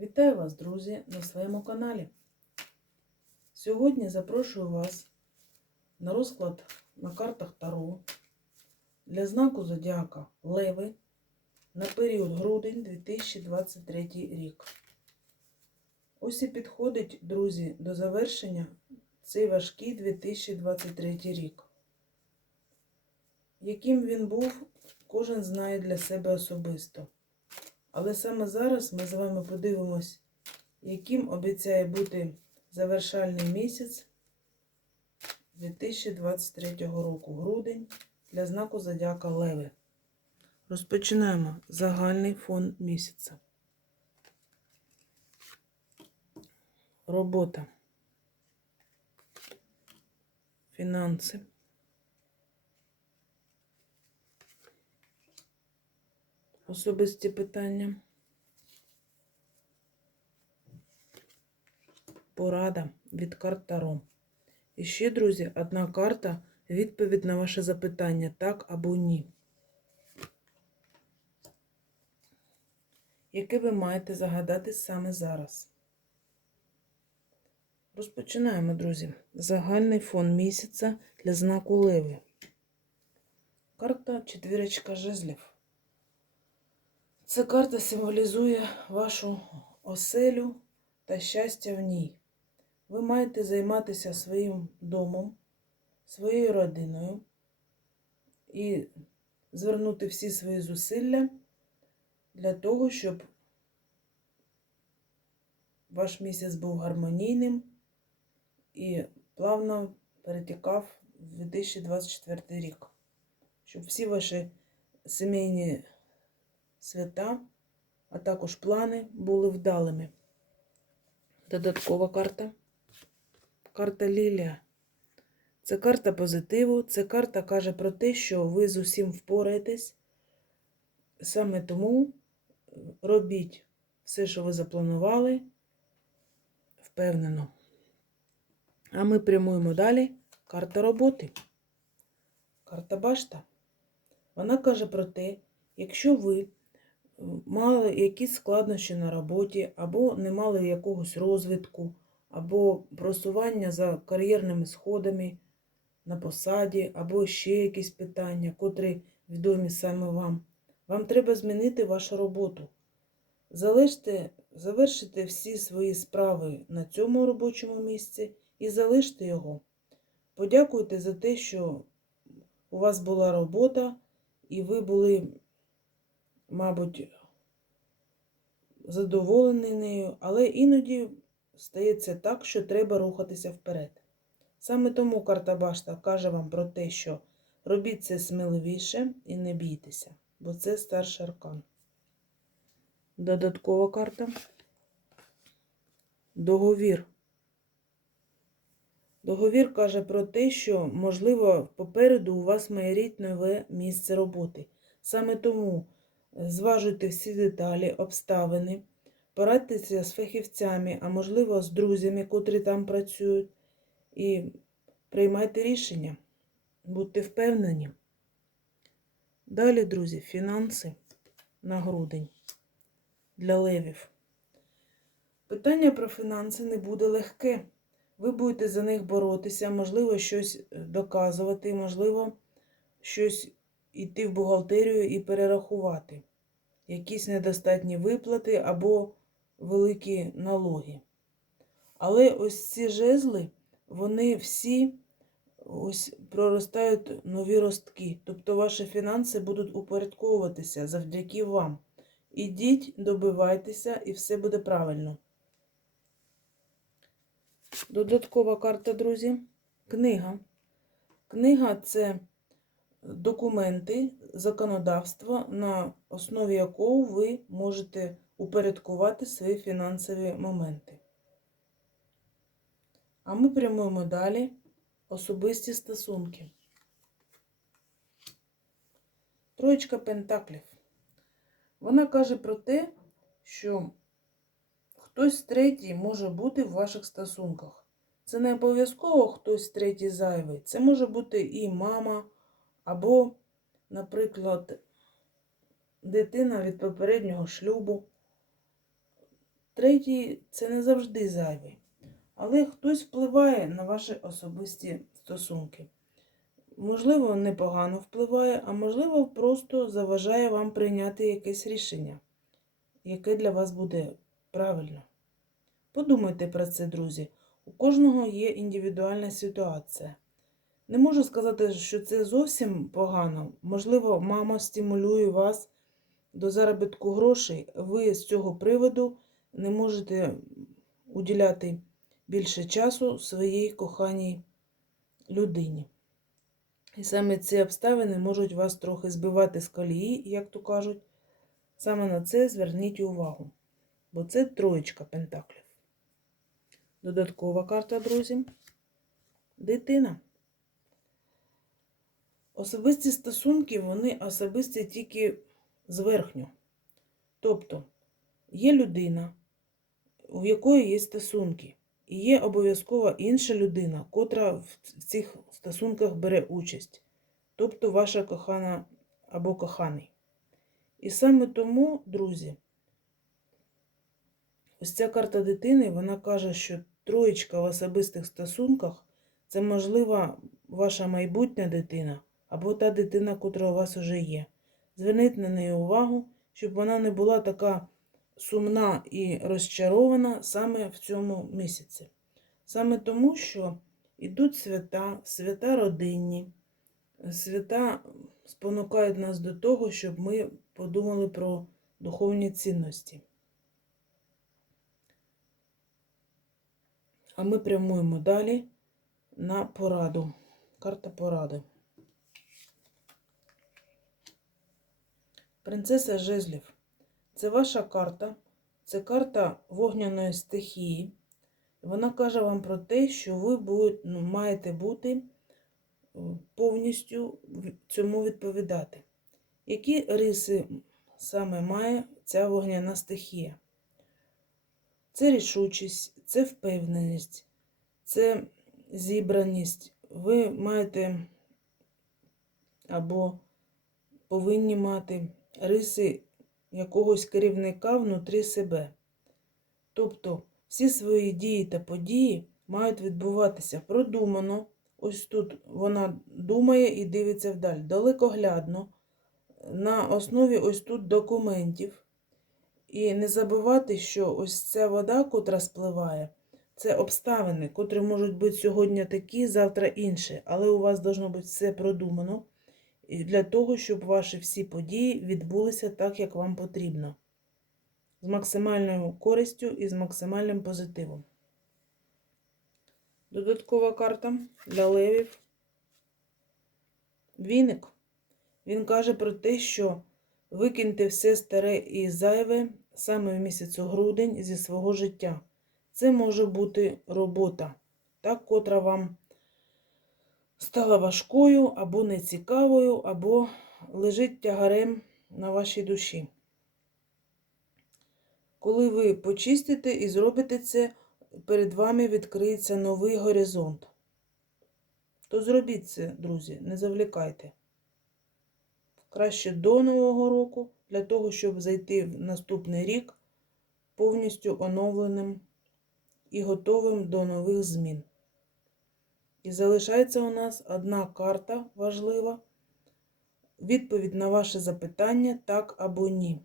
Вітаю вас, друзі, на своєму каналі. Сьогодні запрошую вас на розклад на картах Таро для знаку Зодіака Леви на період грудень 2023 рік. Ось і підходить, друзі, до завершення цей важкий 2023 рік. Яким він був, кожен знає для себе особисто. Але саме зараз ми з вами подивимось, яким обіцяє бути завершальний місяць 2023 року, грудень, для знаку Зодіака Леви. Розпочинаємо загальний фон місяця. Робота. Фінанси. Особисті питання. Порада від карт Таро. І ще, друзі, одна карта відповідь на ваше запитання так або ні. Яке ви маєте загадати саме зараз? Розпочинаємо, друзі. Загальний фон місяця для знаку Леви. Карта четвірочка жезлів. Ця карта символізує вашу оселю та щастя в ній. Ви маєте займатися своїм домом, своєю родиною і звернути всі свої зусилля для того, щоб ваш місяць був гармонійним і плавно перетікав в 2024 рік, щоб всі ваші сімейні свята, а також плани були вдалими. Додаткова карта. Карта Лілія. Це карта позитиву. Це карта каже про те, що ви з усім впораєтесь. Саме тому робіть все, що ви запланували, впевнено. А ми прямуємо далі. Карта роботи. Карта башта. Вона каже про те, якщо ви мали якісь складнощі на роботі, або не мали якогось розвитку, або просування за кар'єрними сходами на посаді, або ще якісь питання, котрі відомі саме вам. Вам треба змінити вашу роботу. Залиште, завершите всі свої справи на цьому робочому місці і залиште його. Подякуйте за те, що у вас була робота, і ви були мабуть, задоволений нею, але іноді стається так, що треба рухатися вперед. Саме тому карта Башта каже вам про те, що робіть це сміливіше і не бійтеся, бо це старший аркан. Додаткова карта. Договір. Договір каже про те, що, можливо, попереду у вас майоріть нове місце роботи. Саме тому зважуйте всі деталі, обставини, порадьтеся з фахівцями, а можливо, з друзями, котрі там працюють, і приймайте рішення. Будьте впевнені. Далі, друзі, фінанси на грудень для левів. Питання про фінанси не буде легке. Ви будете за них боротися, можливо, щось доказувати, можливо, щось йти в бухгалтерію і перерахувати якісь недостатні виплати або великі налоги. Але ось ці жезли, вони всі ось проростають нові ростки. Тобто ваші фінанси будуть упорядковуватися завдяки вам. Ідіть, добивайтеся, і все буде правильно. Додаткова карта, друзі. Книга. Книга це документи, законодавства, на основі якого ви можете упорядкувати свої фінансові моменти. А ми прямуємо далі особисті стосунки. Троєчка Пентаклів. Вона каже про те, що хтось третій може бути в ваших стосунках. Це не обов'язково хтось третій зайвий. Це може бути і мама, або, наприклад, дитина від попереднього шлюбу. Третій це не завжди зайвий. Але хтось впливає на ваші особисті стосунки. Можливо, непогано впливає, а можливо, просто заважає вам прийняти якесь рішення, яке для вас буде правильно. Подумайте про це, друзі. У кожного є індивідуальна ситуація. Не можу сказати, що це зовсім погано. Можливо, мама стимулює вас до заробітку грошей. Ви з цього приводу не можете уділяти більше часу своїй коханій людині. І саме ці обставини можуть вас трохи збивати з колії, як то кажуть. Саме на це зверніть увагу, бо це троєчка пентаклів. Додаткова карта, друзі. Дитина. Особисті стосунки, вони особисті тільки зверхню. Тобто є людина, у якої є стосунки, і є обов'язково інша людина, котра в цих стосунках бере участь. Тобто ваша кохана або коханий. І саме тому, друзі, ось ця карта дитини, вона каже, що троєчка в особистих стосунках це, можливо, ваша майбутня дитина або та дитина, котра у вас уже є. Зверніть на неї увагу, щоб вона не була така сумна і розчарована саме в цьому місяці. Саме тому, що йдуть свята, свята родинні, свята спонукають нас до того, щоб ми подумали про духовні цінності. А ми прямуємо далі на пораду. Карта поради. Принцеса Жезлів. Це ваша карта. Це карта вогняної стихії. Вона каже вам про те, що ви будете, ну, маєте бути повністю цьому відповідати. Які риси саме має ця вогняна стихія? Це рішучість, це впевненість, це зібраність. Ви маєте або повинні мати риси якогось керівника внутрі себе. Тобто всі свої дії та події мають відбуватися продумано. Ось тут вона думає і дивиться вдаль, далекоглядно, на основі ось тут документів. І не забувати, що ось ця вода, котра спливає, це обставини, котрі можуть бути сьогодні такі, завтра інші. Але у вас должно бути все продумано для того, щоб ваші всі події відбулися так, як вам потрібно. З максимальною користю і з максимальним позитивом. Додаткова карта для левів. Віник. Він каже про те, що викиньте все старе і зайве саме в місяцю грудень зі свого життя. Це може бути робота, та котра вам стала важкою або нецікавою, або лежить тягарем на вашій душі. Коли ви почистите і зробите це, перед вами відкриється новий горизонт. То зробіть це, друзі, не завлікайте. Краще до Нового року, для того, щоб зайти в наступний рік повністю оновленим і готовим до нових змін. І залишається у нас одна карта важлива. Відповідь на ваше запитання так або ні.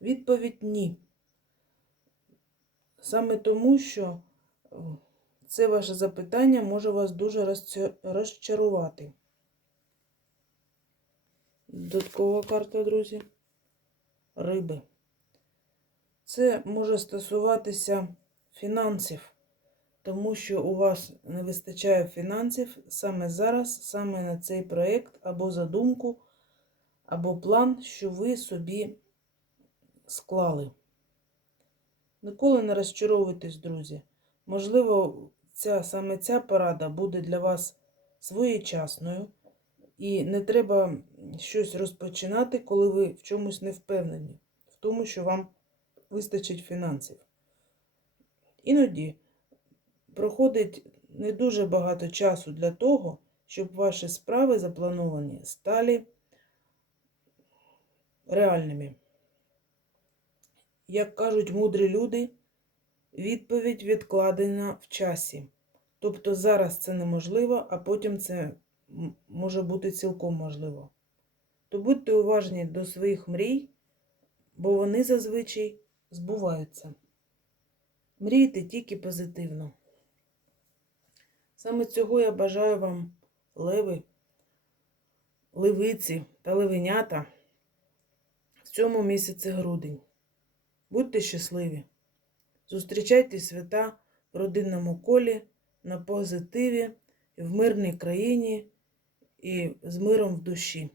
Відповідь ні. Саме тому, що е, це ваше запитання може вас дуже розчарувати. Додаткова карта, друзі. Риби. Це може стосуватися фінансів, тому що у вас не вистачає фінансів саме зараз, саме на цей проєкт, або задумку, або план, що ви собі склали. Ніколи не розчаровуйтесь, друзі. Можливо, ця, саме ця порада буде для вас своєчасною, і не треба щось розпочинати, коли ви в чомусь не впевнені, в тому, що вам вистачить фінансів. Іноді проходить не дуже багато часу для того, щоб ваші справи заплановані стали реальними. як кажуть мудрі люди, відповідь відкладена в часі. Тобто зараз це неможливо, а потім це може бути цілком можливо. То будьте уважні до своїх мрій, бо вони зазвичай збуваються. Мрійте тільки позитивно. Саме цього я бажаю вам, леви, левиці та левенята в цьому місяці грудень. Будьте щасливі! Зустрічайте свята в родинному колі, на позитиві, в мирній країні і з миром в душі.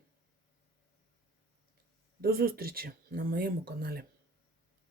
До зустрічі на моєму каналі.